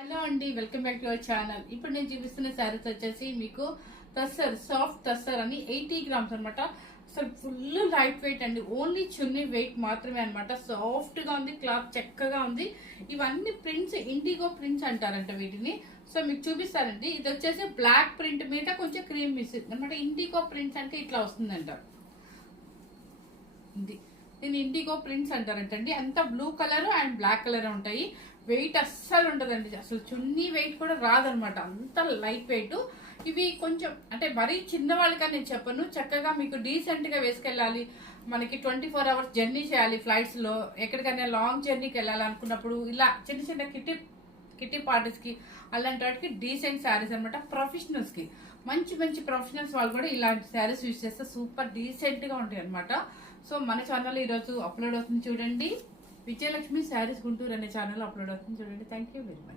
Hello అండి, welcome back to our channel. ఇప్పుడు నేను చూపిస్తున్న శారీస్ వచ్చేసి మీకు టస్సర్, సాఫ్ట్ టస్సర్ అని 80 గ్రామ్స్ అనమాట. అసలు ఫుల్ లైట్ వెయిట్ అండి. ఓన్లీ చున్నీ వెయిట్ మాత్రమే అనమాట. సాఫ్ట్ గా ఉంది, క్లాత్ చక్కగా ఉంది. ఇవన్నీ ప్రింట్స్ ఇండిగో ప్రింట్స్ అంటారంట వీటిని. సో మీకు చూపిస్తారండి. ఇది వచ్చేసి బ్లాక్ ప్రింట్ మీద కొంచెం క్రీమ్ మిస్ అనమాట. ఇండిగో ప్రింట్స్ అంటే ఇట్లా వస్తుందంట. దీని ఇండిగో ప్రింట్స్ అంటారంటండి. అంతా blue colour and black colour ఉంటాయి. వెయిట్ అస్సలు ఉండదండి. అసలు చున్నీ వెయిట్ కూడా రాదనమాట. అంత లైట్ వెయిట్. ఇవి కొంచెం అంటే మరీ చిన్న వాళ్ళకని నేను చెప్పను. చక్కగా మీకు డీసెంట్ గా వేసుకెళ్ళాలి, మనకి 24 అవర్స్ జర్నీ చేయాలి ఫ్లైట్స్ లో, ఎక్కడికైనా లాంగ్ జర్నీకి వెళ్ళాలి అనుకున్నప్పుడు ఇలా చిన్న చిన్న కిట్టి పార్టీస్ కి అలాంటి వాటికి డీసెంట్ శారీస్ అనమాట. ప్రొఫెషనల్స్ కి మంచి మంచి ప్రొఫెషనల్స్ వాళ్ళు కూడా ఇలాంటి శారీస్ యూజ్ చేస్తే సూపర్ డీసెంట్ గా ఉంటాయి అనమాట. సో మన ఛానల్ ఈరోజు అప్లోడ్ అవుతుంది చూడండి. విజయలక్ష్మి శారీస్ గుంటూరు అనే ఛానల్ అప్లోడ్ అవుతుంది చూడండి. Thank you very much.